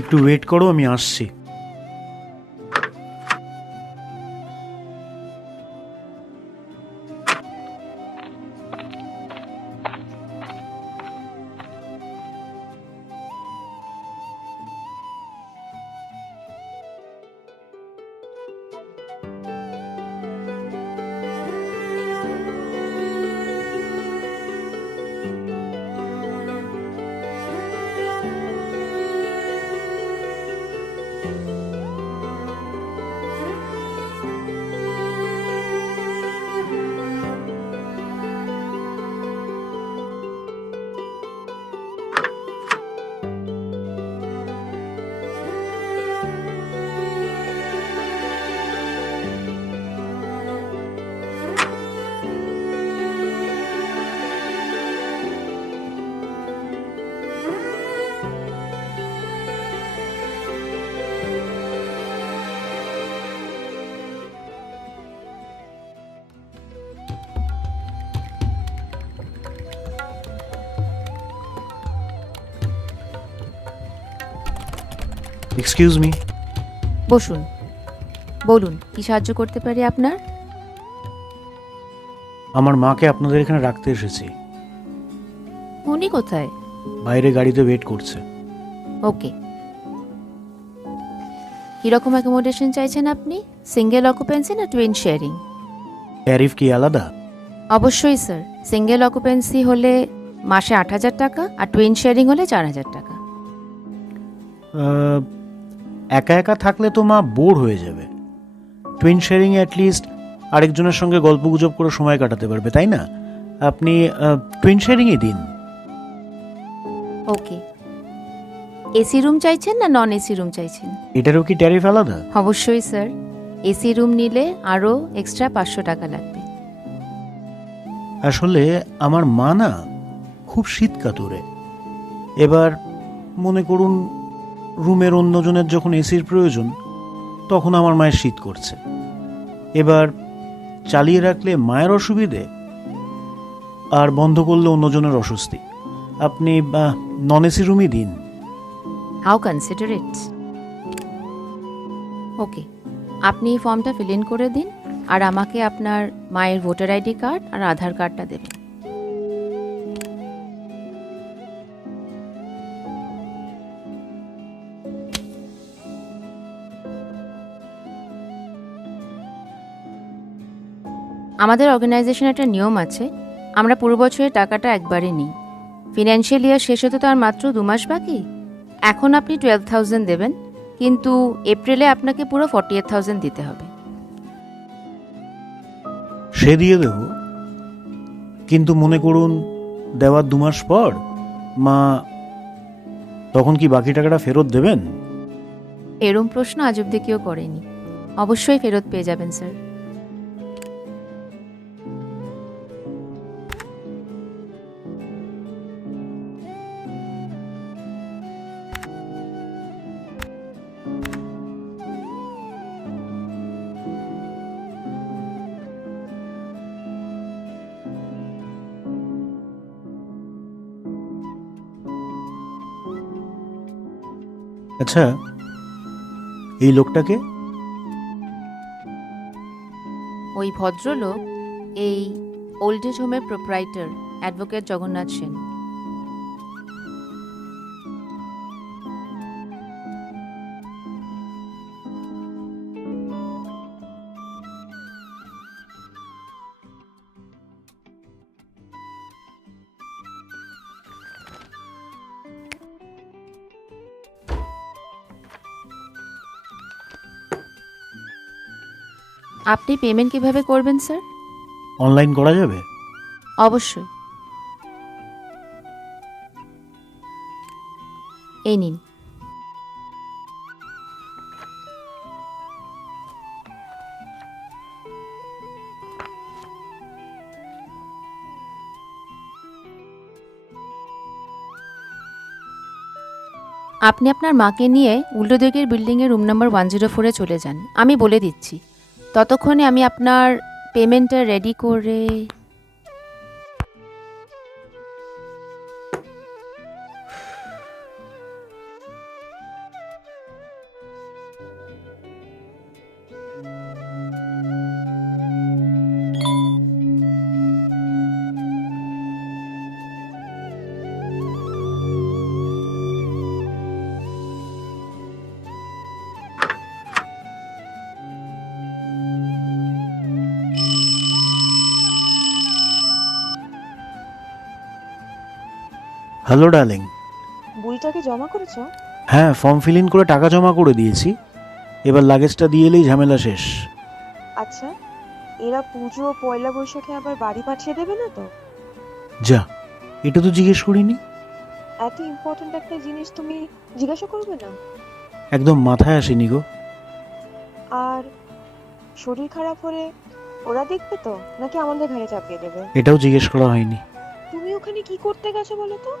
একটু ওয়েট করো, আমি আসছি। Excuse me. বসুন, বলুন কি সাহায্য করতে পারি আপনার? আমার মাকে আপনাদের এখানে রাখতে এসেছি। উনি কোথায়? বাইরে গাড়িতে ওয়েট করছে। ওকে। কীরকম অ্যাকোমোডেশন চাইছেন আপনি? সিঙ্গেল অকুপেন্সি না টুইন শেয়ারিং? ট্যারিফ কি আলাদা? অবশ্যই স্যার, সিঙ্গেল অকুপেন্সি হলে মাসে 8,000 টাকা আর টুইন শেয়ারিং হলে 4,000 টাকা। একা একা থাকলে তো মা বোর হয়ে যাবে। টুইন শেয়ারিং অ্যাটলিস্ট আরেকজনের সঙ্গে গল্পগুজব করে সময় কাটাতে পারবে, তাই না? আপনি টুইন শেয়ারিংই দিন। ওকে। এসি রুম চাইছেন না নন এসি রুম চাইছেন? এটারও কি ট্যারিফ আলাদা? অবশ্যই স্যার, এসি রুম নিলে আরও এক্সট্রা 500 টাকা লাগবে। আসলে আমার মা না খুব শীত কাতুরে। এবার মনে করুন রুমের অন্যজনের যখন এসির প্রয়োজন, তখন আমার মায়ের শীত করছে। এবার চালিয়ে রাখলে মায়ের অসুবিধে, আর বন্ধ করলে অন্যজনের অস্বস্তি। আপনি নন এসি রুমই দিন। How considerate. ওকে, আপনি এই ফর্মটা ফিল ইন করে দিন আর আমাকে আপনার মায়ের ভোটার আইডি কার্ড আর আধার কার্ডটা দেবেন। আমাদের অর্গানাইজেশনে একটা নিয়ম আছে, আমরা পুরো বছরের টাকাটা একবারে নিই। ফিনান্সিয়াল ইয়ার শেষ হতে তো আর মাত্র 2 মাস বাকি। এখন আপনি 12,000 দেবেন, কিন্তু এপ্রিলে আপনাকে পুরো 48,000 দিতে হবে। সে দিয়ে দেব, কিন্তু মনে করুন দেওয়ার 2 মাস পর মা, তখন কি বাকি টাকাটা ফেরত দেবেন? এরম প্রশ্ন আজ অব্দি কেউ করেনি। অবশ্যই ফেরত পেয়ে যাবেন স্যার। আচ্ছা, এই লোকটাকে? ওই ভদ্রলোক এই ওল্ড এজ হোমের প্রোপ্রাইটার অ্যাডভোকেট জগন্নাথ সেন। আপনি পেমেন্ট কিভাবে করবেন স্যার? অনলাইন করা যাবে? অবশ্যই। এই নিন। আপনি আপনার মাকে নিয়ে উল্টো দিকের বিল্ডিংয়ের রুম নাম্বার 104-এ চলে যান। আমি বলে দিচ্ছি, ততক্ষণে আমি আপনার পেমেন্টটা রেডি করে। Hello darling. বইটাকে জমা করেছো? হ্যাঁ, ফর্ম ফিল ইন করে টাকা জমা করে দিয়েছি। এবার লাগেজটা দিয়ে এলেই ঝামেলা শেষ। আচ্ছা, এরা পুজো ও পয়লা বৈশাখে আবার বাড়ি পাঠিয়ে দেবে না তো? যা, এটা তো জিজ্ঞেস করিনি। এত ইম্পর্ট্যান্ট একটা জিনিস তুমি জিজ্ঞাসা করবে না? একদম মাথায় আসেনি গো। আর শরীর খারাপ হলে ওরা দেখবে তো, নাকি আমাদের ঘাড়ে চাপিয়ে দেবে? এটাও জিজ্ঞেস করা হয়নি। তুমি ওখানে কি করতে গেছো বলো তো?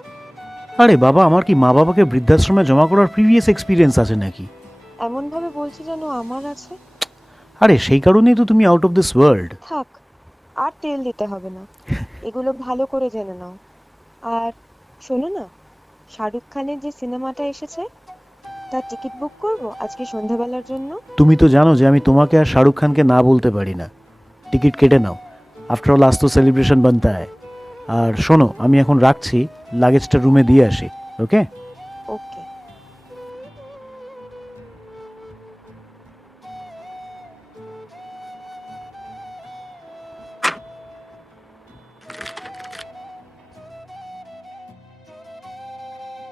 আরে বাবা, আমার কি মা বাবাকে বৃদ্ধাশ্রমে জমা করার প্রিভিয়াস এক্সপিরিয়েন্স আছে নাকি? এমন ভাবে বলছি যেন আমার আছে। আরে সেই কারণেই তো তুমি আউট অফ দিস ওয়ার্ল্ড। থাক, আর তেল দিতে হবে না, এগুলো ভালো করে জেনে নাও। আর শোনো না, শাহরুখ খানের যে সিনেমাটা এসেছে তার টিকিট বুক করবো আজকে সন্ধ্যাবেলার জন্য। তুমি তো জানো যে আমি তোমাকে আর শাহরুখ খানকে না বলতে পারি না। টিকিট কেটে নাও, আফটার অল আজ তো সেলিব্রেশন বানতে হয়। আর শোনো, আমি এখন রাখছি, লাগেজটা রুমে দিয়ে আসি। ওকে? ওকে।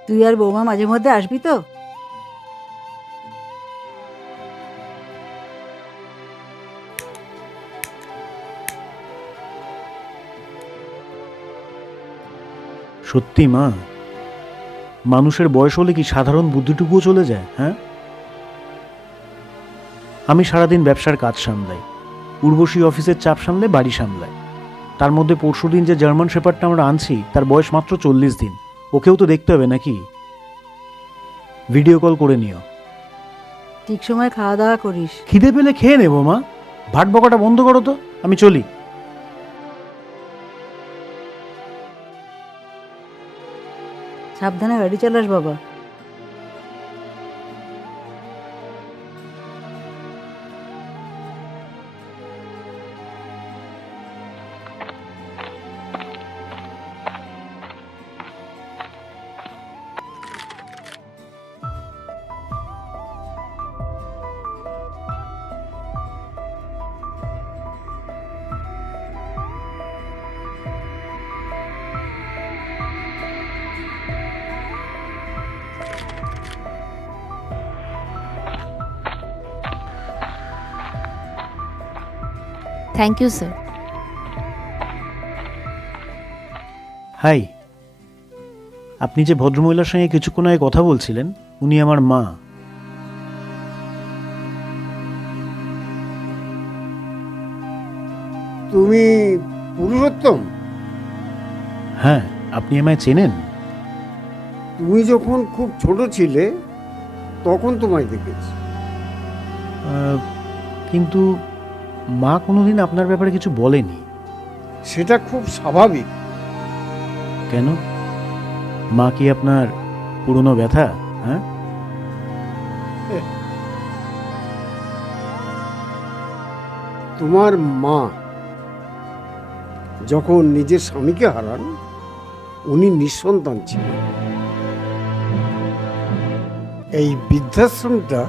তুই আর বৌমা মাঝে মধ্যে আসবি তো? সত্যি মা, মানুষের বয়স হলে কি সাধারণ বুদ্ধিটুকুও চলে যায়? হ্যাঁ, আমি সারাদিন ব্যবসার কাজ সামলাই, উর্বশী অফিসের চাপ সামলে বাড়ি সামলাই। তার মধ্যে পরশুদিন যে জার্মান শেপার্ডটা আমরা আনছি তার বয়স মাত্র 40 দিন। ওকেও তো দেখতে হবে নাকি? ভিডিও কল করে নিও। ঠিক সময় খাওয়া দাওয়া করিস। খিদে পেলে খেয়ে নেবো মা, ভাট বকাটা বন্ধ করো তো, আমি চলি। সাবধানে গাড়ি চালাস বাবা। Thank you sir. হাই, আপনি যে ভদ্রমহিলার সঙ্গে কিছুক্ষণ আগে কথা বলছিলেন, উনি আমার মা। তুমি পুরুষোত্তম? হ্যাঁ, আপনি আমায় চেনেন? তুমি যখন খুব ছোট ছিলে তখন তোমায় দেখেছি। কিন্তু মা কোনোদিন আপনার ব্যাপারে কিছু বলেনি। সেটা খুব স্বাভাবিক। কেন? মা কি আপনার পুরনো ব্যথা? হ্যাঁ, তোমার মা যখন নিজের স্বামীকে হারান, উনি নিঃসন্তান ছিলেন। এই বৃদ্ধাশ্রমটা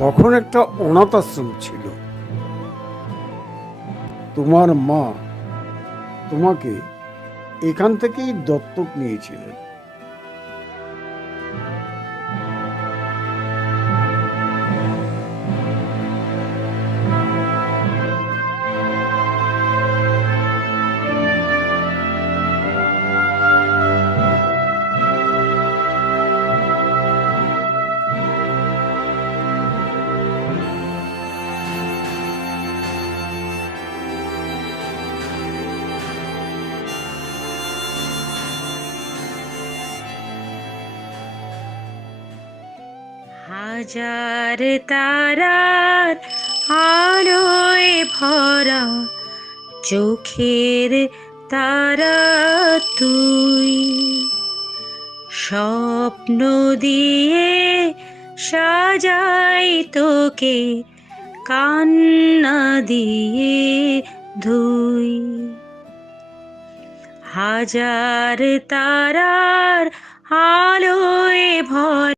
তখন একটা অনাথ আশ্রম ছিল। তোমার মা তোমাকে এখান থেকেই দত্তক নিয়েছিলেন। হাজার তারার আলোয় ভরা চোখের তারা তুই, স্বপ্ন দিয়ে সাজাই তোকে, কান্না দিয়ে ধুই। হাজার তারার আলোয় ভরা